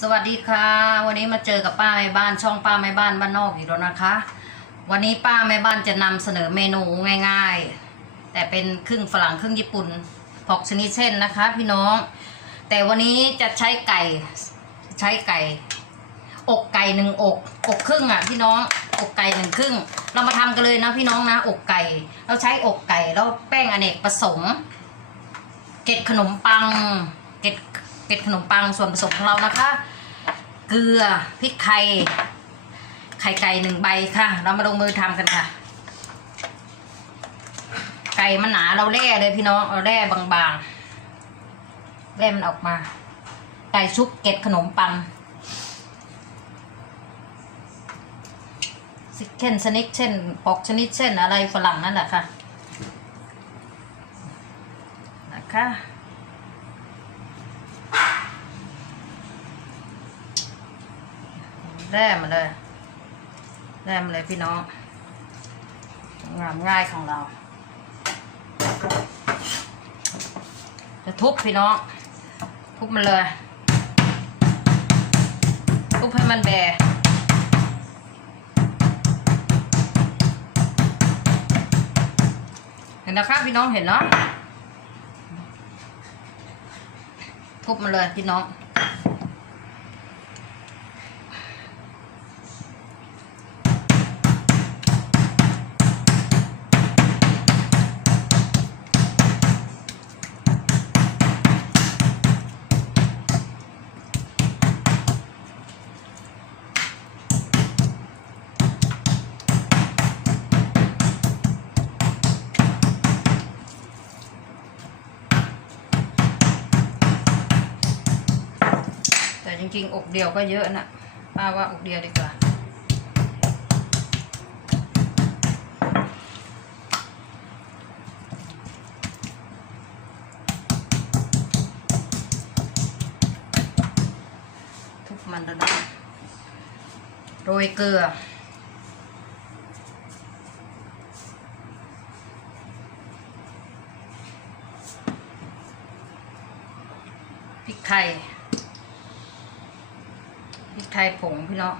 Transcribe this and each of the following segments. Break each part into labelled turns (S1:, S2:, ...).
S1: สวัสดีค่ะ วันนี้มาเจอกับป้าแม่บ้านช่องป้าแม่บ้านบ้านนอกอีกแล้วนะคะ วันนี้ป้าแม่บ้านจะนำเสนอเมนูง่าย ๆ แต่เป็นครึ่งฝรั่งครึ่งญี่ปุ่นพอกชนิดเช่นนะคะ พี่น้อง แต่วันนี้จะใช้ไก่ใช้ไก่ อกไก่หนึ่งอกอกครึ่งอะ พี่น้องอกไก่หนึ่งครึ่ง เรามาทำกันเลยนะพี่น้องนะ อกไก่ เราใช้อกไก่แล้วแป้งอเนกประสงค์เกล็ดขนมปังเกล็ด เกล็ดขนมปังส่วนผสมของเรานะคะ เกลือพริกไทยไข่ไก่หนึ่งใบค่ะ เรามาลงมือทำกันค่ะ ไก่มันหนาเราแล่เลยพี่น้องเราแล่บางๆแล่มันออกมา ไก่ชุบเกล็ดขนมปังซิกเคนชนิดเช่นปอกชนิดเช่นอะไรฝรั่งนั่นแหละค่ะนะคะ แร่มาเลยแร่มาเลยพี่น้องงามง่ายของเรา จะทุบพี่น้อง ทุบมันเลย ทุบให้มันแบเห็นนะคะพี่น้องเห็นเนาะทุบมาเลยพี่น้อง จริงๆ อกเดียวก็เยอะนะป้าว่าอกเดียวดีกว่าทุบมันแล้วนะโรยเกลือพริกไทย พริกไทยผงพี่น้อง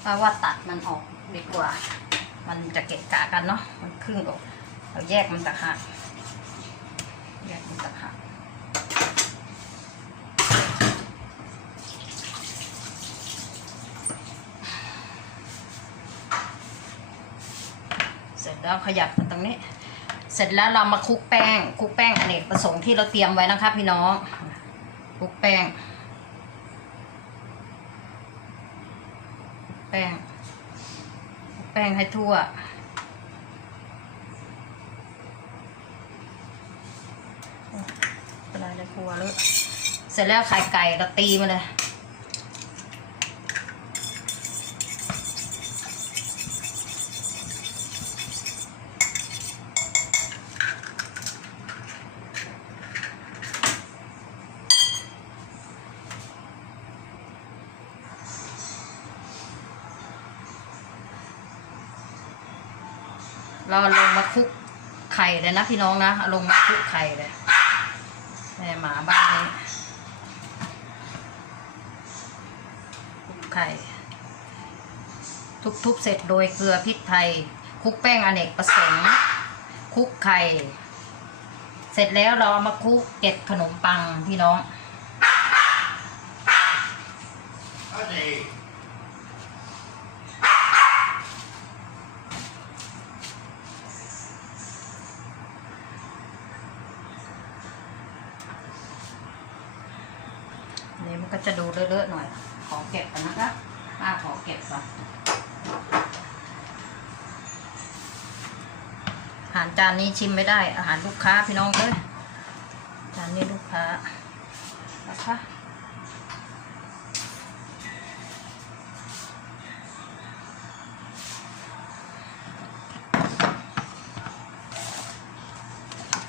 S1: เพราะว่าตัดมันออกดีกว่า มันจะเกะกะกันเนาะ มันครึ่งออก เราแยกมันต่างหากแยกมันต่างหาก เร็จแล้วขยับมาตรงนี้ เสร็จแล้วเรามาคลุกแป้งคลุกแป้งอเนกประสงค์ที่เราเตรียมไว้นะคะพี่น้องคลุกแป้งคลุกแป้งคลุกแป้งให้ทั่วเป็นไรเลยครัวเลยเสร็จแล้วไข่ไก่เราตีมาเลย เราลงมาคลุกไข่เลยนะพี่น้องนะลงมาคลุกไข่เลยแม่หมาบ้านนี้คลุกไข่ ทุบๆเสร็จโดยเกลือพริกไทยคลุกแป้งอเนกประสงค์คลุกไข่ เสร็จแล้วเราเอามาคลุกเกล็ดขนมปังพี่น้อง จะดูเลอะๆหน่อย ขอเก็บก่อนนะคะป้าขอเก็บก่อนอาหารจานนี้ชิมไม่ได้ อาหารลูกค้าพี่น้องเลยจานนี้ลูกค้านะคะ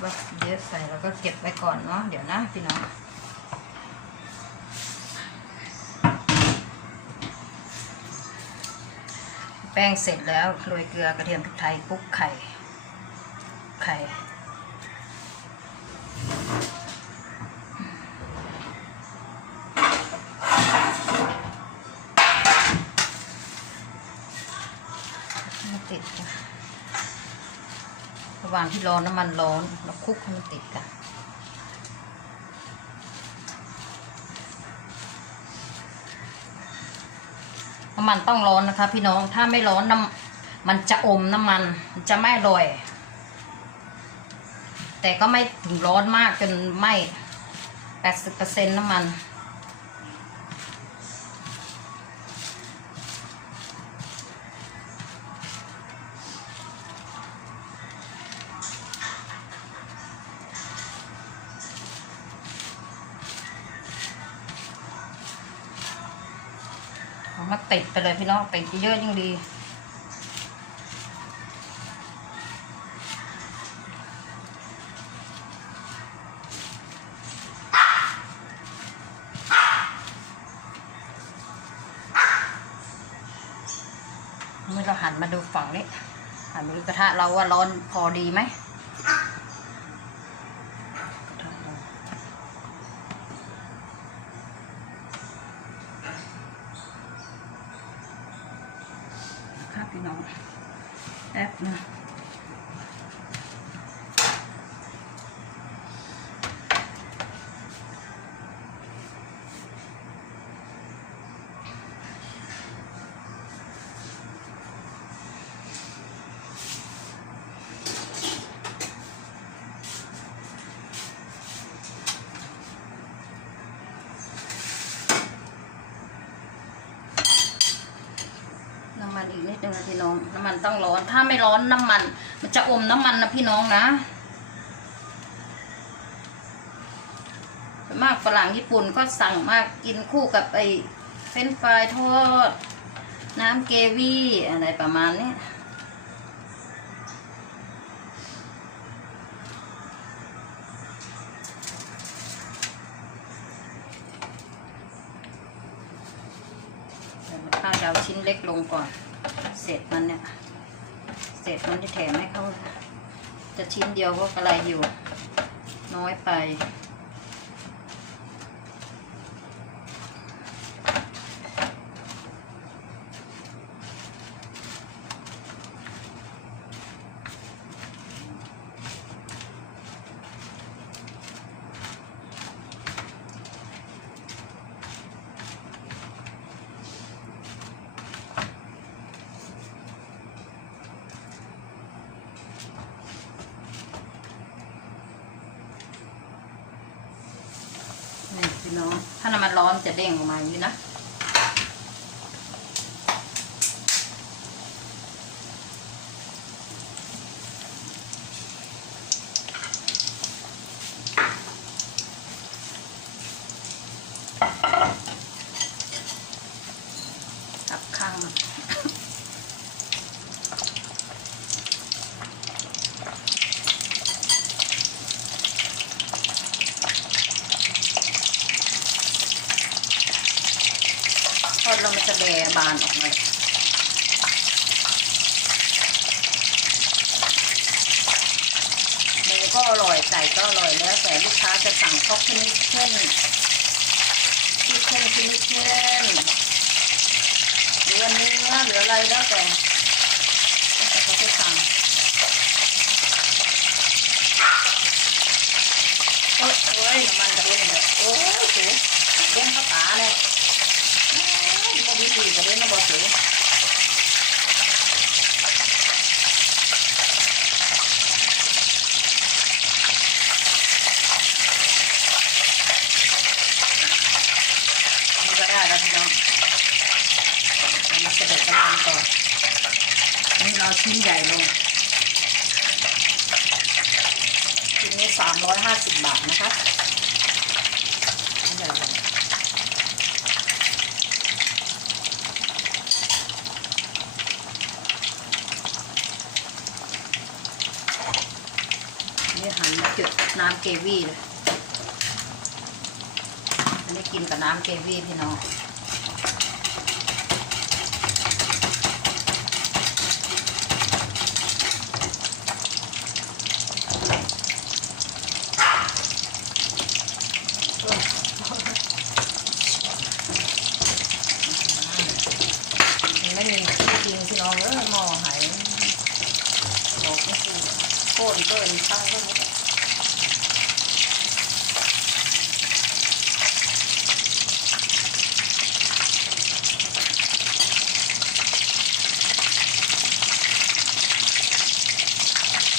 S1: ว่าเยอะใส่แล้วก็เก็บไว้ก่อนเนาะเดี๋ยวนะพี่น้อง แป้งเสร็จแล้วโรยเกลือกระเทียมพริกไทยคลุกไข่ ไข่ ไม่ติดกันระหว่างที่ร้อนน้ำมันร้อนแล้วคลุกให้มันติดกัน มันต้องร้อนนะคะ พี่น้องถ้าไม่ร้อนน้ำมันจะอมน้ำมันมันจะไม่อร่อย แต่ก็ไม่ถึงร้อนมากจนไหม้แปดสิบเปอร์เซ็นต์น้ำมัน มาติดไปเลยพี่น้องติดเยอะยิ่งดีเมื่อเราหันมาดูฝั่งนี้หันมาดูกระทะเราว่าร้อนพอดีไหม นิดนึงนะพี่น้อง น้ำมันต้องร้อน ถ้าไม่ร้อนน้ำมัน มันจะอมน้ำมันนะพี่น้องนะมากฝรั่งญี่ปุ่นก็สั่งมากกินคู่กับไอ้เฟรนฟรายทอด น้ำเกวี่อะไรประมาณนี้แต่ข้าวจะเอาชิ้นเล็กลงก่อน เศษมันเนี่ยเศษมันจะแถมให้เขาจะชิ้นเดียวก็กระไรอยู่ น้อยไป นี่พี่น้อง ถ้าน้ำมันร้อนจะเด้งออกมาอย่างนี้นะ ดแล้วมันจะแบบานออกมาหมูก็อร่อยไก่ก็อร่อยแล้วแต่ลูกค้าจะสั่งท็อปชนิดเช่นที่เช่นชนิดเช่นหรือเนื้อหรืออะไรแล้วแต่แต่เขาจะสั่งโอ้ยมันกระเด็นเลยโอ้ยเสูเด้งข้าตาเลยพวกนี้ดีกับเล่น น้ำบอลสูงนี่ก็ได้แล้วพี่น้องเอามาเสด็จกำลังก่อนนี่เราชิ้นใหญ่ลงชิ้นนี้สามร้อยห้าสิบบาทนะคะชิ้นใหญ่ลง นี่หันมา เกวี่เลยอันนี้กินกับน้ำเกวี่พี่น้อง มันไม่มีที่จริงพี่น้องเออหม้อหายบอกไม่ถูกโค่นเกินข้างก็ไม่ได้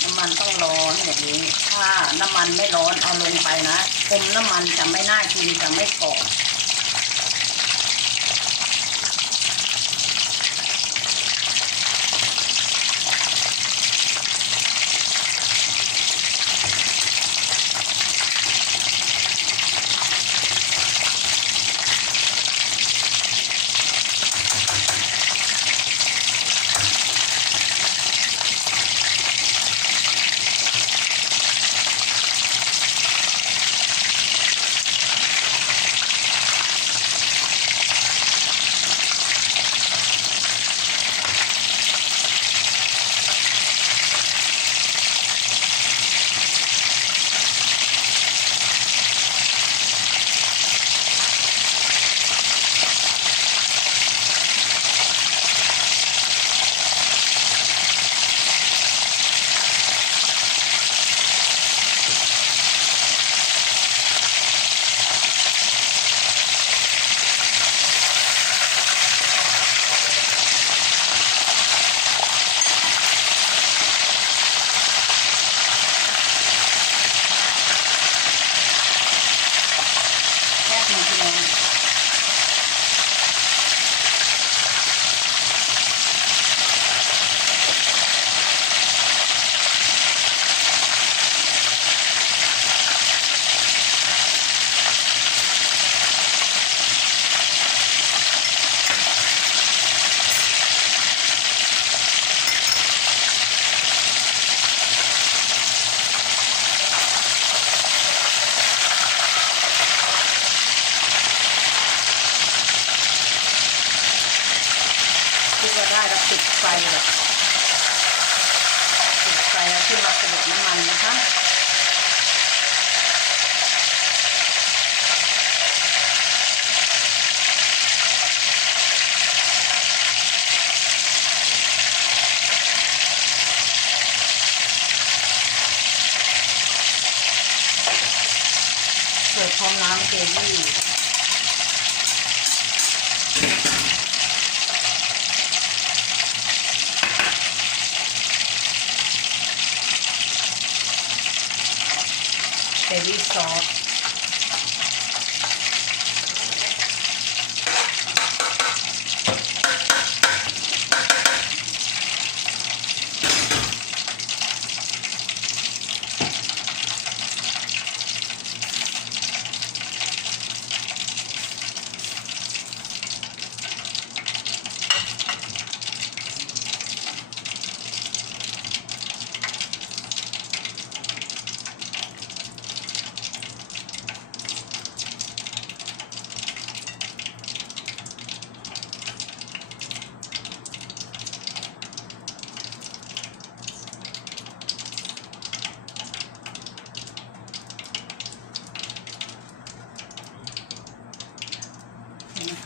S1: น้ำ มันต้องร้อนอย่างนี้ ถ้าน้ำมันไม่ร้อนเอาลงไปนะอมน้ำมันจะไม่น่ากินจะไม่กรอบ คิดว่าได้แล้วปิดไฟแบบปิดไฟแล้วขึ้นมากระดกน้ำมันนะคะเสิร์ฟพร้อมน้ำเกวี่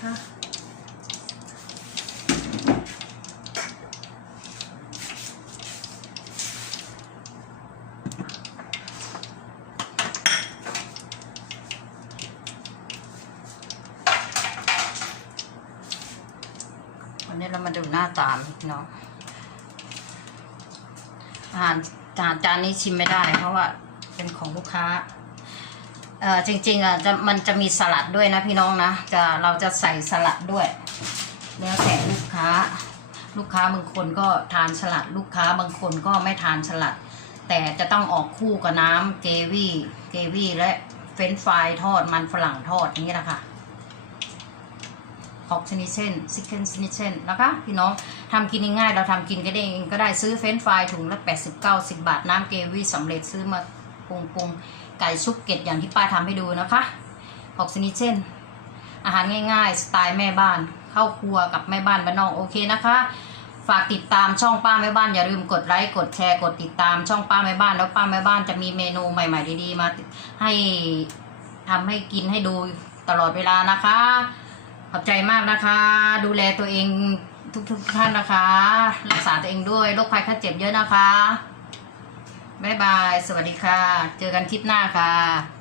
S1: วันนี้เรามาดูหน้าตามเนาะอาหารอาหารจานนี้ชิมไม่ได้ เพราะว่าเป็นของลูกค้า เอ่อจริงๆอะจะมันจะมีสลัดด้วยนะพี่น้องนะจะเราจะใส่สลัดด้วย แล้วแต่ลูกค้า ลูกค้าบางคนก็ทานสลัด ลูกค้าบางคนก็ไม่ทานสลัด แต่จะต้องออกคู่กับน้ำเกวี่เกวี่และเฟรนฟรายทอดมันฝรั่งทอดอย่างนี้แหละค่ะหกชนิดเช่นซิกเกิลชนิดเช่นนะคะพี่น้องทำกินง่ายเราทำกินกันเองก็ได้ซื้อเฟรนฟรายถุงละ80 90บาท น้ำเกวี่สำเร็จซื้อมาปรุงปรุง ไก่ชุบเกล็ดอย่างที่ป้าทำให้ดูนะคะหกชนิดเช่น อาหารง่ายๆ สไตล์แม่บ้าน เข้าครัวกับแม่บ้านบ้านนอกโอเคนะคะ ฝากติดตามช่องป้าแม่บ้านอย่าลืมกดไลค์กดแชร์กดติดตามช่องป้าแม่บ้าน แล้วป้าแม่บ้านจะมีเมนูใหม่ๆดีๆมาให้ทำให้กินให้ดูตลอดเวลานะคะ ขอบใจมากนะคะ ดูแลตัวเองทุกๆท่านนะคะ รักษาตัวเองด้วยโรคภัยไข้เจ็บเยอะนะคะ บ๊ายบาย สวัสดีค่ะ เจอกันคลิปหน้าค่ะ